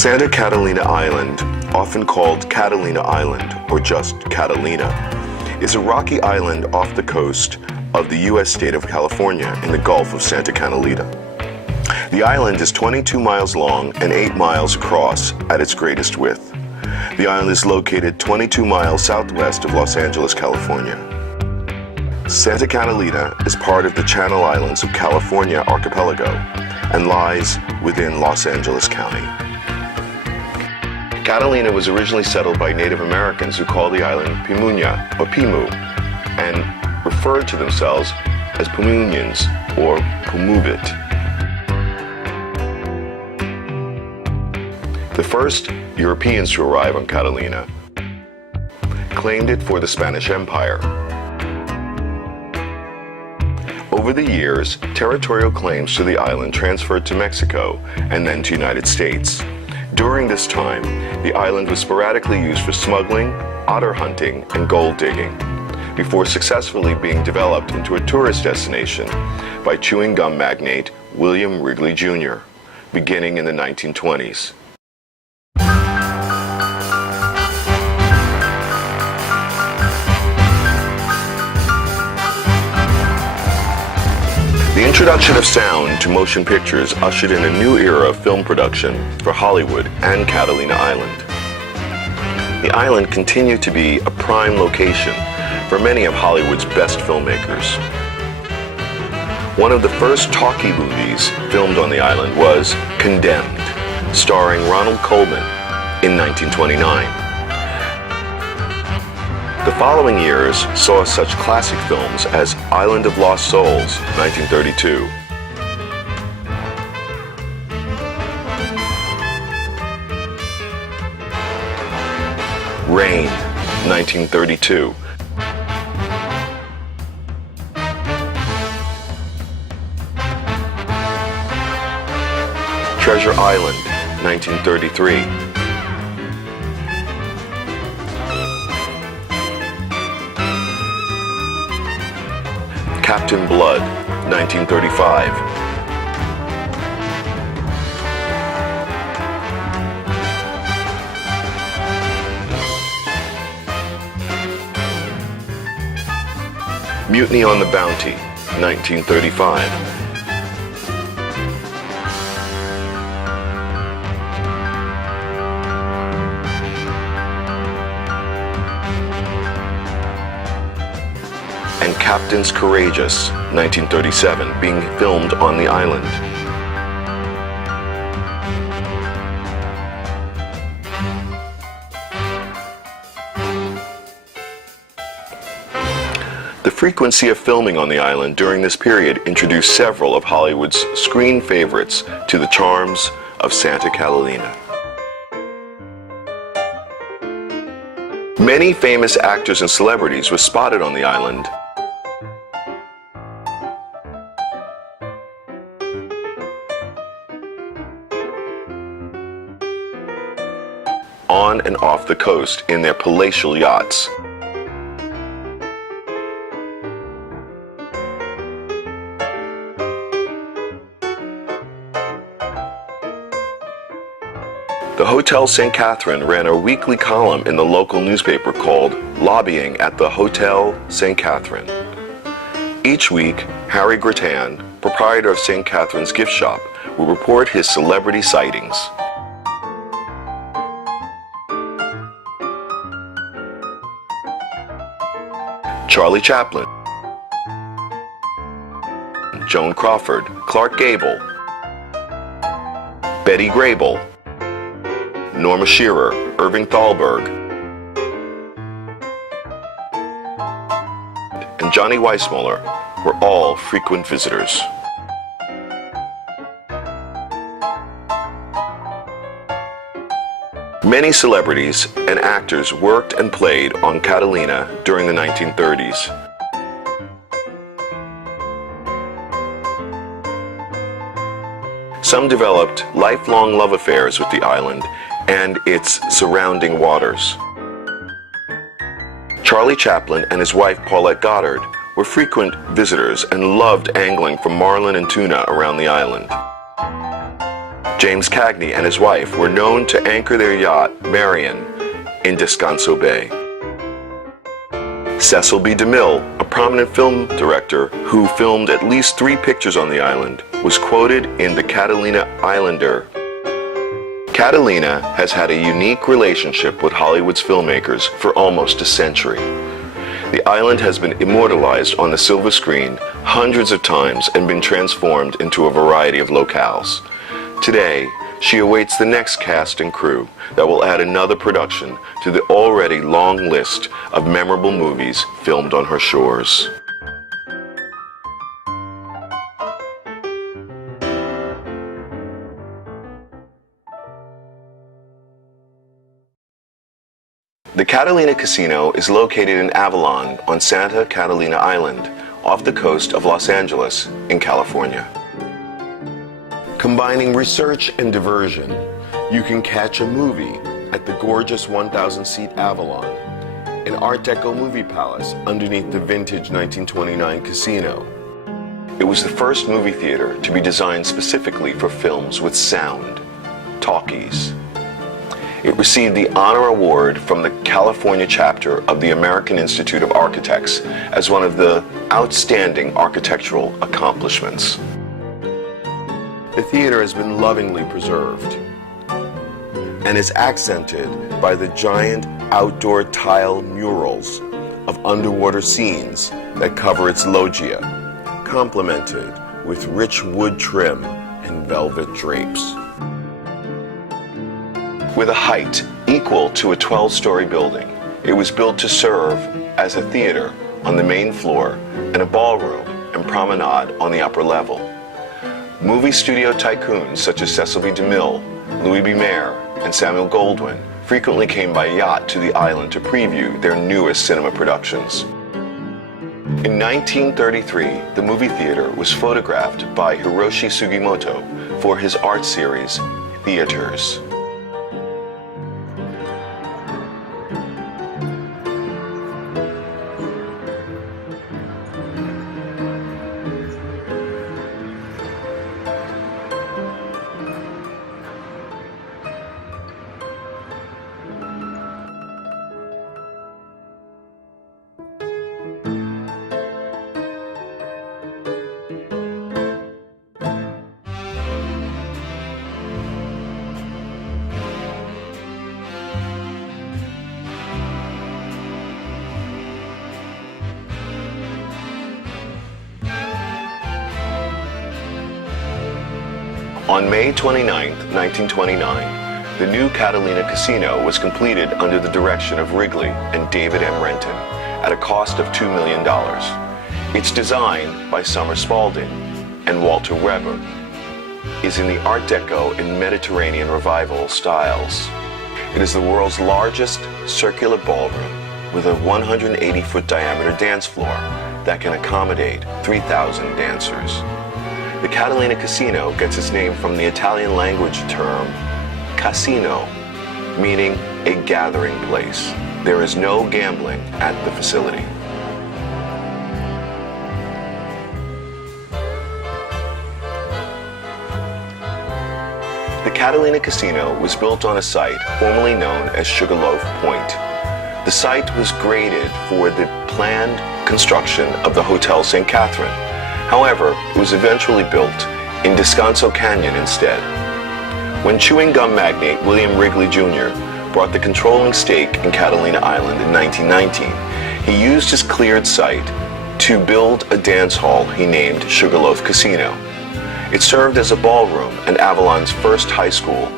Santa Catalina Island, often called Catalina Island or just Catalina, is a rocky island off the coast of the U.S. state of California in the Gulf of Santa Catalina. The island is 22 miles long and 8 miles across at its greatest width. The island is located 22 miles southwest of Los Angeles, California. Santa Catalina is part of the Channel Islands of California archipelago and lies within Los Angeles County. Catalina was originally settled by Native Americans who called the island Pimunya or Pimu and referred to themselves as Pimunians or Pumuvit. The first Europeans to arrive on Catalina claimed it for the Spanish Empire. Over the years, territorial claims to the island transferred to Mexico and then to the United States. During this time, the island was sporadically used for smuggling, otter hunting, and gold digging, before successfully being developed into a tourist destination by chewing gum magnate William Wrigley Jr., beginning in the 1920s. The introduction of sound to motion pictures ushered in a new era of film production for Hollywood and Catalina Island. The island continued to be a prime location for many of Hollywood's best filmmakers. One of the first talkie movies filmed on the island was Condemned, starring Ronald Colman in 1929. The following years saw such classic films as Island of Lost Souls, 1932, Rain, 1932, Treasure Island, 1933, Captain Blood, 1935. Mutiny on the Bounty, 1935. And Captains Courageous, 1937, being filmed on the island. The frequency of filming on the island during this period introduced several of Hollywood's screen favorites to the charms of Santa Catalina. Many famous actors and celebrities were spotted on the island. On and off the coast in their palatial yachts. The Hotel St. Catherine ran a weekly column in the local newspaper called Lobbying at the Hotel St. Catherine. Each week, Harry Grattan, proprietor of St. Catherine's gift shop, would report his celebrity sightings. Charlie Chaplin, Joan Crawford, Clark Gable, Betty Grable, Norma Shearer, Irving Thalberg, and Johnny Weissmuller were all frequent visitors. Many celebrities and actors worked and played on Catalina during the 1930s. Some developed lifelong love affairs with the island and its surrounding waters. Charlie Chaplin and his wife Paulette Goddard were frequent visitors and loved angling for marlin and tuna around the island. James Cagney and his wife were known to anchor their yacht, Marion, in Descanso Bay. Cecil B. DeMille, a prominent film director who filmed at least 3 pictures on the island, was quoted in the Catalina Islander. Catalina has had a unique relationship with Hollywood's filmmakers for almost a century. The island has been immortalized on the silver screen hundreds of times and been transformed into a variety of locales. Today, she awaits the next cast and crew that will add another production to the already long list of memorable movies filmed on her shores. The Catalina Casino is located in Avalon on Santa Catalina Island, off the coast of Los Angeles in California. Combining research and diversion, you can catch a movie at the gorgeous 1,000-seat Avalon, an Art Deco movie palace underneath the vintage 1929 casino. It was the first movie theater to be designed specifically for films with sound, talkies. It received the Honor Award from the California chapter of the American Institute of Architects as one of the outstanding architectural accomplishments. The theater has been lovingly preserved and is accented by the giant outdoor tile murals of underwater scenes that cover its loggia, complemented with rich wood trim and velvet drapes. With a height equal to a 12-story building, it was built to serve as a theater on the main floor and a ballroom and promenade on the upper level. Movie studio tycoons such as Cecil B. DeMille, Louis B. Mayer, and Samuel Goldwyn frequently came by yacht to the island to preview their newest cinema productions. In 1933, the movie theater was photographed by Hiroshi Sugimoto for his art series, Theaters. On May 29, 1929, the new Catalina Casino was completed under the direction of Wrigley and David M. Renton at a cost of $2 million. Its design, by Summer Spalding and Walter Weber, is in the Art Deco and Mediterranean Revival styles. It is the world's largest circular ballroom with a 180-foot diameter dance floor that can accommodate 3,000 dancers. The Catalina Casino gets its name from the Italian language term casino, meaning a gathering place. There is no gambling at the facility. The Catalina Casino was built on a site formerly known as Sugarloaf Point. The site was graded for the planned construction of the Hotel St. Catherine. However, it was eventually built in Descanso Canyon instead. When chewing gum magnate William Wrigley Jr. brought the controlling stake in Catalina Island in 1919, he used his cleared site to build a dance hall he named Sugarloaf Casino. It served as a ballroom and Avalon's first high school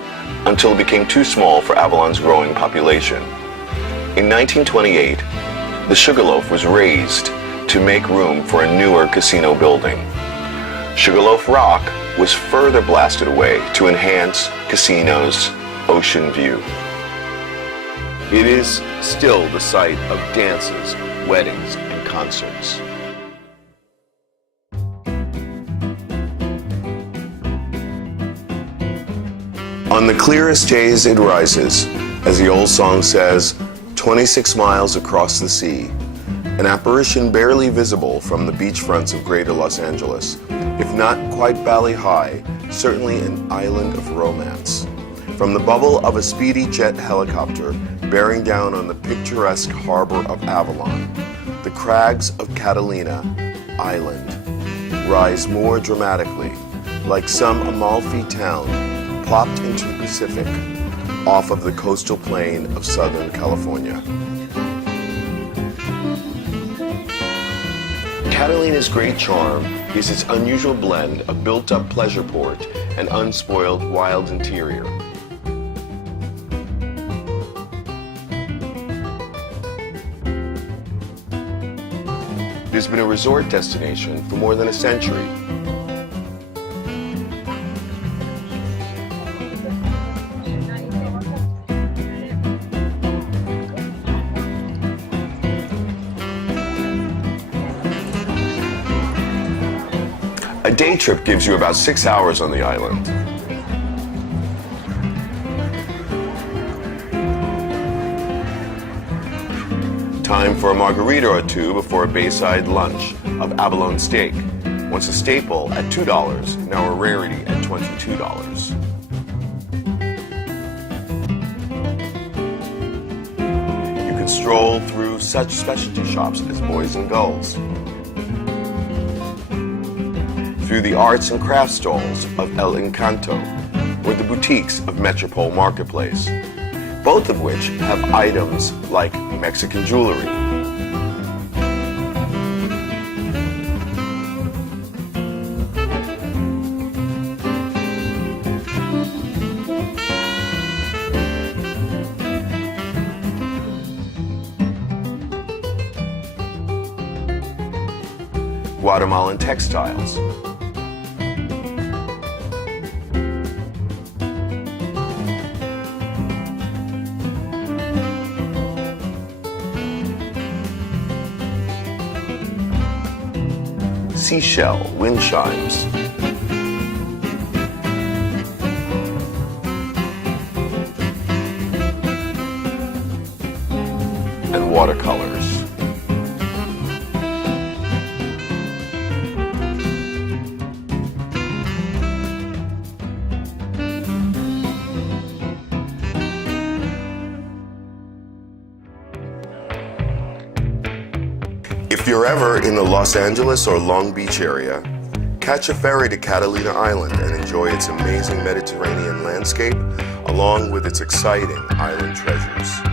until it became too small for Avalon's growing population. In 1928, the Sugarloaf was razed to make room for a newer casino building. Sugarloaf Rock was further blasted away to enhance casino's ocean view. It is still the site of dances, weddings, and concerts. On the clearest days it rises, as the old song says, 26 miles across the sea, an apparition barely visible from the beachfronts of greater Los Angeles. If not quite valley high, certainly an island of romance. From the bubble of a speedy jet helicopter bearing down on the picturesque harbor of Avalon, the crags of Catalina Island rise more dramatically, like some Amalfi town plopped into the Pacific off of the coastal plain of Southern California. Catalina's great charm is its unusual blend of built-up pleasure port and unspoiled wild interior. It has been a resort destination for more than a century. A day trip gives you about 6 hours on the island. Time for a margarita or two before a bayside lunch of Avalon steak, once a staple at $2, now a rarity at $22. You can stroll through such specialty shops as Boys and Gulls, through the arts and crafts stalls of El Encanto, or the boutiques of Metropole Marketplace, both of which have items like Mexican jewelry, Guatemalan textiles, seashell wind chimes, and watercolors. If you're ever in the Los Angeles or Long Beach area, catch a ferry to Catalina Island and enjoy its amazing Mediterranean landscape along with its exciting island treasures.